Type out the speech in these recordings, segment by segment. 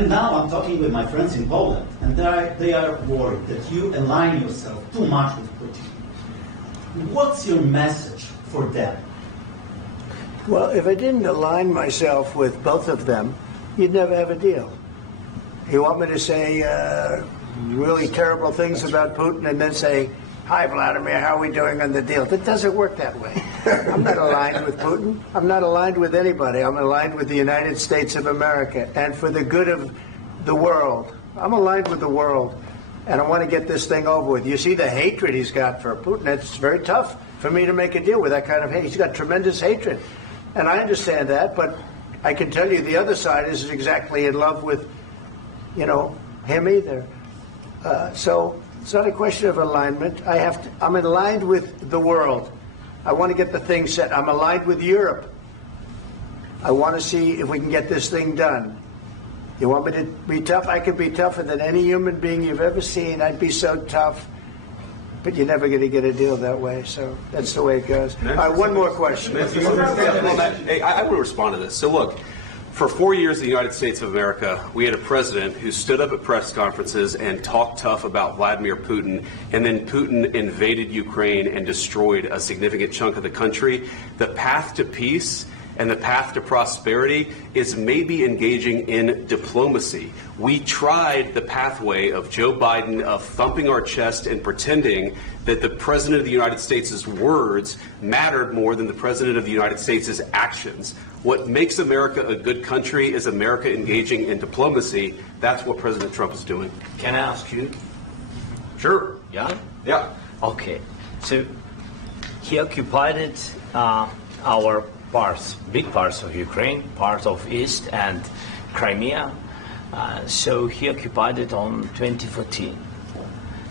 And now I'm talking with my friends in Poland, and they are worried that you align yourself too much with Putin. What's your message for them? Well, if I didn't align myself with both of them, you'd never have a deal. You want me to say really terrible things about Putin and then say, "Hi, Vladimir, how are we doing on the deal?" It doesn't work that way. I'm not aligned with Putin. I'm not aligned with anybody. I'm aligned with the United States of America. And for the good of the world, I'm aligned with the world. And I want to get this thing over with. You see the hatred he's got for Putin. It's very tough for me to make a deal with that kind of hate. He's got tremendous hatred. And I understand that, but I can tell you the other side isn't exactly in love with, him either. So it's not a question of alignment. I'm aligned with the world. I want to get the thing set. I'm aligned with Europe. I want to see if we can get this thing done. You want me to be tough? I could be tougher than any human being you've ever seen. I'd be so tough. But you're never going to get a deal that way. So that's the way it goes. All right, one more question. Hey, I will respond to this. So look, for 4 years in the United States of America, we had a president who stood up at press conferences and talked tough about Vladimir Putin, and then Putin invaded Ukraine and destroyed a significant chunk of the country. The path to peace and the path to prosperity is maybe engaging in diplomacy. We tried the pathway of Joe Biden of thumping our chest and pretending that the President of the United States' words mattered more than the President of the United States' actions. What makes America a good country is America engaging in diplomacy. That's what President Trump is doing. Can I ask you? Sure. Yeah? Yeah. Okay. So he occupied our parts, big parts of Ukraine, part of East and Crimea. So he occupied it on 2014.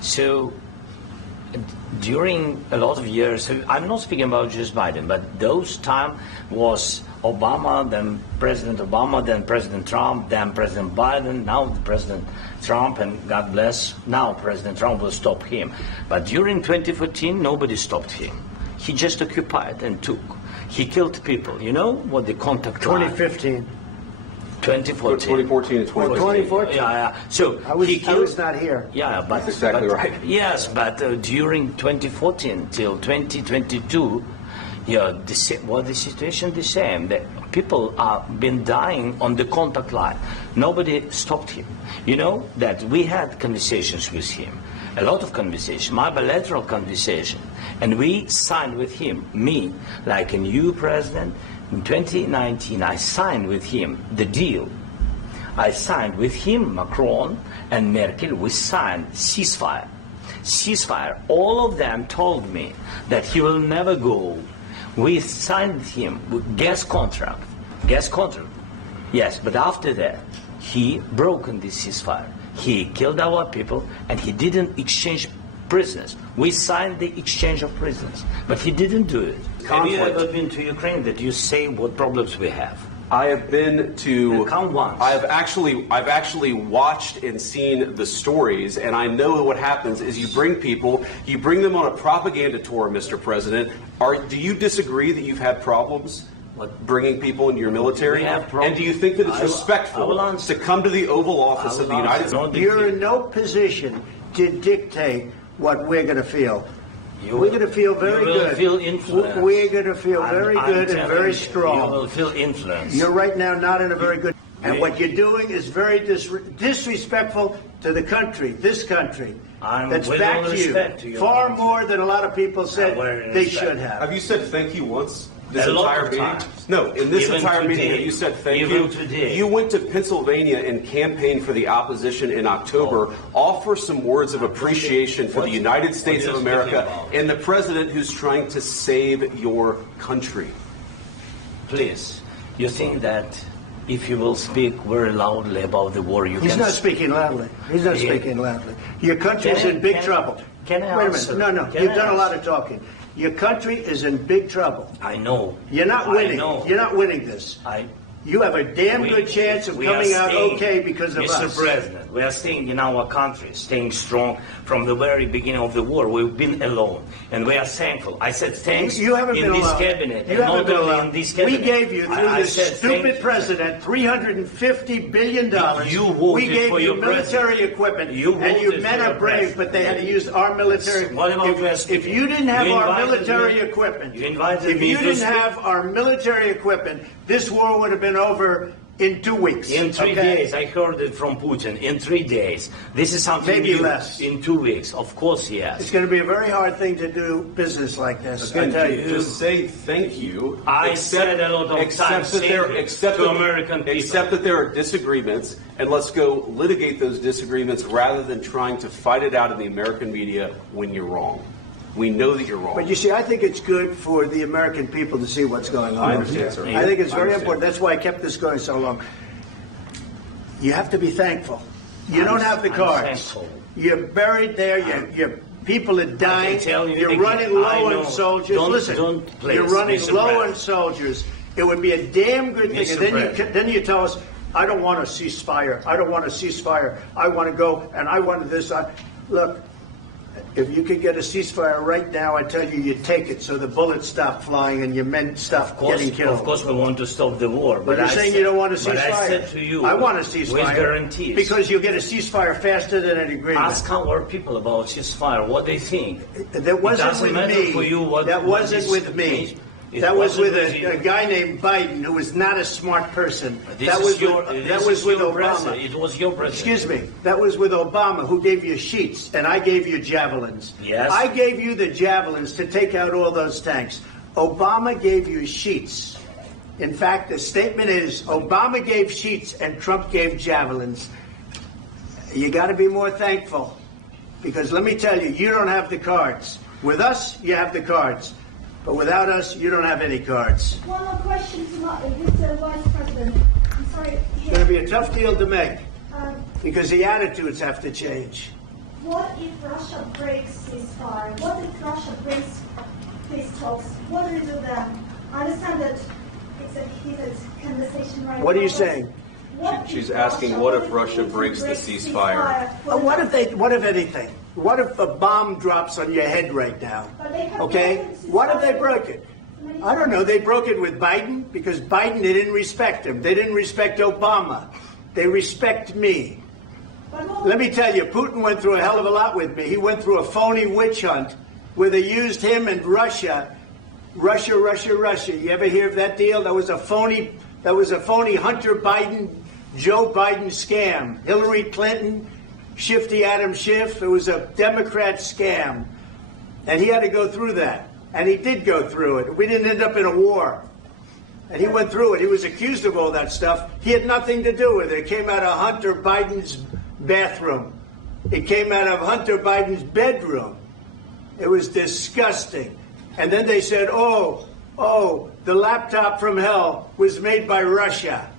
So during a lot of years, so I'm not speaking about just Biden, but those time was Obama, then President Obama, then President Trump, then President Biden, now President Trump, and God bless, now President Trump will stop him. But during 2014, nobody stopped him. He just occupied and took. He killed people. You know what the contact 2015. 2014 2014. and 2015. 2014. Yeah. So I was not here. Yeah, but That's exactly right. Yes, but during 2014 till 2022, the situation the same. The people have been dying on the contact line. Nobody stopped him. You know that we had conversations with him, a lot of conversation, my bilateral conversation, and we signed with him, me, like a new president. In 2019, I signed with him the deal. I signed with him, Macron and Merkel, we signed ceasefire. Ceasefire. All of them told me that he will never go. We signed with him with gas contract. Gas contract. Yes, but after that, he broken this ceasefire. He killed our people and he didn't exchange prisoners. We signed the exchange of prisoners, but he didn't do it. Have you ever been to Ukraine that you say what problems we have? I have been to. Count once. I've actually watched and seen the stories, and I know what happens is you bring people, you bring them on a propaganda tour, Mr. President. Do you disagree that you've had problems bringing people into your military? And do you think that it's respectful to come to the Oval Office of the United States? You're in no position to dictate what we're going to feel. We're going to feel very good. Feel influence. We're going to feel very good and very strong. You will feel influence. You're right now not in a very good. And what you're doing is very disrespectful to the country, this country. That's backed you far more than a lot of people said they should have. Have you said thank you once? This entire meeting? No, in this entire meeting, have you said thank you? Today. You went to Pennsylvania and campaigned for the opposition in October. Offer some words of appreciation for the United States of America and the president who's trying to save your country. Please, you think that if you will speak very loudly about the war, He's not speaking loudly. He's not speaking loudly. Your country is in big trouble. Can I Wait a minute. No. You've done a lot of talking. Your country is in big trouble. I know. You're not winning. I know. You're not winning this. you have a damn good chance of coming out okay because of us. Mr. President, we are staying in our country, staying strong from the very beginning of the war. We've been alone, and we are thankful. I said thanks you haven't in been this alone. cabinet, You and haven't not been only alone. in this cabinet. We gave you, through I this said stupid thank you. president, $350 billion. You voted we gave for you your military president. equipment, You and you voted men for are your brave, but they had to use our military. What about If you didn't have You our invited military me- equipment, you invited if me you to didn't speak- have our military equipment, this war would have been over in 2 weeks. In 3 days, I heard it from Putin. In 3 days, this is something Maybe new. less. In 2 weeks, of course, yes. It's going to be a very hard thing to do business like this. I Again, tell you. just say thank you. I said a lot of times thank you to American people. Except that there are disagreements, and let's go litigate those disagreements rather than trying to fight it out in the American media when you're wrong. We know that you're wrong. But you see, I think it's good for the American people to see what's going on. I understand, sir. I think it's I very understand. important. That's why I kept this going so long. You have to be thankful. You don't have the I'm cards. thankful. You're buried there. Your people are dying. tell you You're again, running I low know. on soldiers. Don't- Listen, don't please, you're running Mr. low President. on soldiers. It would be a damn good thing. Mr. And then President. then you tell us, I don't want a ceasefire. I don't want a ceasefire. I want to go and I want this. Look, if you could get a ceasefire right now, I tell you, you take it so the bullets stop flying and your men stop getting killed. Of course, we want to stop the war. But you're saying you don't want a ceasefire. But I said to you, I want a ceasefire. with guarantees. Because you'll get a ceasefire faster than an agreement. Ask our people about ceasefire, what they think. That wasn't doesn't with matter me. for you what- That what wasn't is- with me. It That was with wasn't with a you. guy named Biden who was not a smart person. This That is was your, with, this that was is with your Obama. president. It was your president. Excuse me. That was with Obama, who gave you sheets, and I gave you javelins. Yes. I gave you the javelins to take out all those tanks. Obama gave you sheets. In fact, the statement is Obama gave sheets and Trump gave javelins. You got to be more thankful, because let me tell you, you don't have the cards. With us, you have the cards. But without us, you don't have any cards. One more question to Mr. Vice President. I'm sorry. It's going to be a tough deal to make, Um, because the attitudes have to change. what if Russia breaks ceasefire? What if Russia breaks peace talks? What do we do then? I understand that it's a heated conversation right now. What are you but saying? what if She's asking, what if Russia Putin breaks the breaks ceasefire? What if anything? What if a bomb drops on your head right now? But they have Okay? broken ceasefire. What if they broke it? I don't know. They broke it with Biden, because Biden, they didn't respect him. They didn't respect Obama. They respect me. But what- Let me tell you, Putin went through a hell of a lot with me. He went through a phony witch hunt where they used him and Russia. Russia. You ever hear of that deal? That was a phony Hunter Biden, Joe Biden scam. Hillary Clinton, Shifty Adam Schiff. It was a Democrat scam. And he had to go through that. And he did go through it. We didn't end up in a war. And he went through it. He was accused of all that stuff. He had nothing to do with it. It came out of Hunter Biden's bathroom. It came out of Hunter Biden's bedroom. It was disgusting. And then they said, oh, the laptop from hell was made by Russia.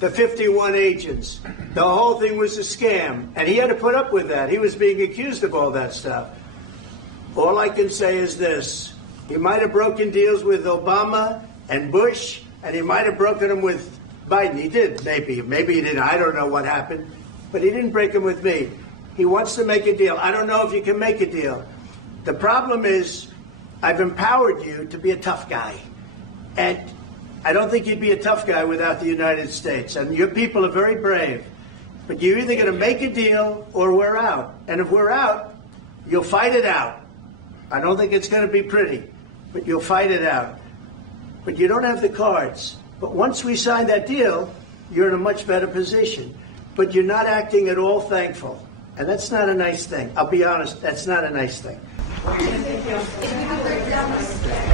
The 51 agents. The whole thing was a scam. And he had to put up with that. He was being accused of all that stuff. All I can say is this. He might have broken deals with Obama and Bush, and he might have broken them with Biden. He did, maybe. Maybe he didn't. I don't know what happened. But he didn't break them with me. He wants to make a deal. I don't know if you can make a deal. The problem is, I've empowered you to be a tough guy. And I don't think you'd be a tough guy without the United States. And your people are very brave. But you're either going to make a deal or we're out. And if we're out, you'll fight it out. I don't think it's going to be pretty, but you'll fight it out. But you don't have the cards. But once we sign that deal, you're in a much better position. But you're not acting at all thankful. And that's not a nice thing. I'll be honest, that's not a nice thing.